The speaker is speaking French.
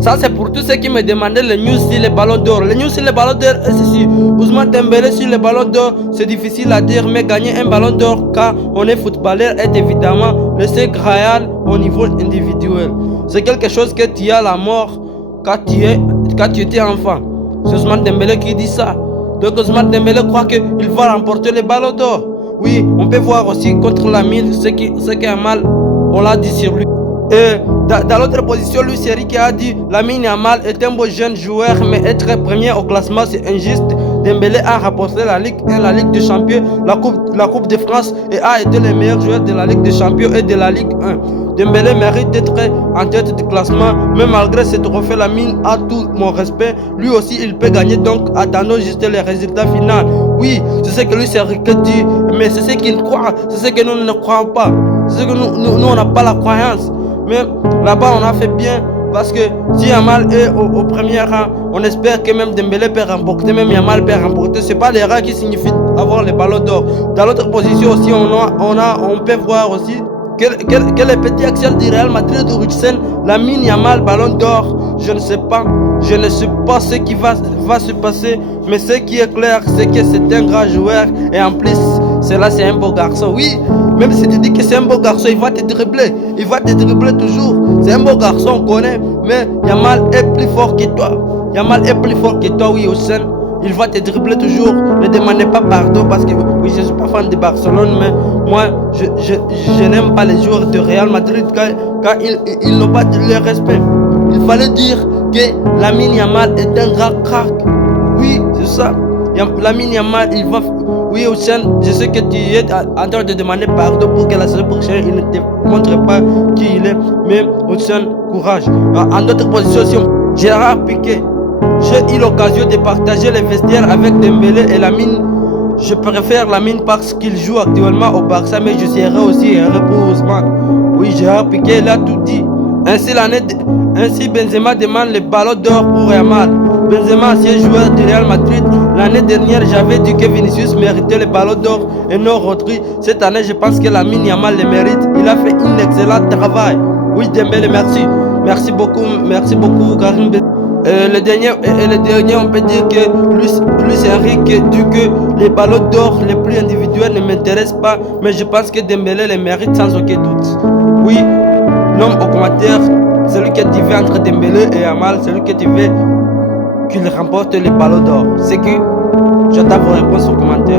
Ça, c'est pour tous ceux qui me demandaient les news sur les ballons d'or. Les news sur les ballons d'or, c'est si Ousmane Dembélé sur les ballons d'or, c'est difficile à dire, mais gagner un ballon d'or quand on est footballeur est évidemment le secret royal au niveau individuel. C'est quelque chose que tu as à la mort quand tu étais enfant. C'est Ousmane Dembélé qui dit ça. Donc Ousmane Dembélé croit qu'il va remporter les ballons d'or. Oui, on peut voir aussi contre Lamine ce qui est mal, on l'a dit sur lui. Et dans l'autre position, lui, c'est Rick qui a dit Lamine Yamal est un beau jeune joueur, mais être premier au classement, c'est injuste. Dembélé a rapporté la Ligue 1, la Ligue des Champions, la Coupe de France et a été le meilleur joueur de la Ligue des Champions et de la Ligue 1. Dembélé mérite d'être en tête du classement, mais malgré ce trophée, Lamine a tout mon respect. Lui aussi, il peut gagner, donc attendons juste les résultats finaux. Oui, c'est ce que lui, c'est Rick dit, mais c'est ce qu'il croit, c'est ce que nous ne croyons pas. C'est ce que nous on n'a pas la croyance. Mais là-bas, on a fait bien parce que si Yamal est au premier rang, on espère que même Dembélé peut remporter, même Yamal peut remporter. Ce n'est pas les rangs qui signifient avoir les ballons d'or. Dans l'autre position aussi, on peut voir aussi que le petit axial du Real Madrid de Ruxen, Lamine Yamal, ballon d'or, je ne sais pas ce qui va se passer, mais ce qui est clair, c'est que c'est un grand joueur et en plus, c'est un beau garçon. Oui, même si tu dis que c'est un beau garçon, il va te dribbler toujours. C'est un beau garçon, on connaît, mais Yamal est plus fort que toi. Yamal est plus fort que toi, oui, au sein. Il va te dribbler toujours. Ne demandez pas pardon parce que oui, je ne suis pas fan de Barcelone, mais moi, je n'aime pas les joueurs de Real Madrid quand ils n'ont pas le respect. Il fallait dire que Lamine Yamal est un grand crack. Oui, c'est ça. Lamine Yamal, il va... Oui, Ousmane, je sais que tu es en train de demander pardon pour que la saison prochaine, il ne te montre pas qui il est. Mais Ousmane, courage. En d'autres positions, Gérard Piqué. J'ai eu l'occasion de partager les vestiaires avec Dembélé et Lamine. Je préfère Lamine parce qu'il joue actuellement au Barça, mais je serai aussi heureux pour Ousmane. Oui, Gérard Piqué, il a tout dit. Ainsi Benzema demande le ballon d'or pour Yamal. Benzema, ancien joueur du Real Madrid. L'année dernière, j'avais dit que Vinicius méritait le ballon d'or et non Rodri. Cette année, je pense que Lamine Yamal le mérite. Il a fait un excellent travail. Oui, Dembélé, merci. Merci beaucoup, Karim Benzema. Le dernier, on peut dire que Luis Enrique dit que les ballons d'or les plus individuels ne m'intéressent pas, mais je pense que Dembélé les mérite sans aucun doute. Oui, nomme au commentaire celui que tu veux entre Dembélé et Yamal, celui que tu veux qu'il remporte les ballons d'or. C'est que j'attends vos réponses au commentaire.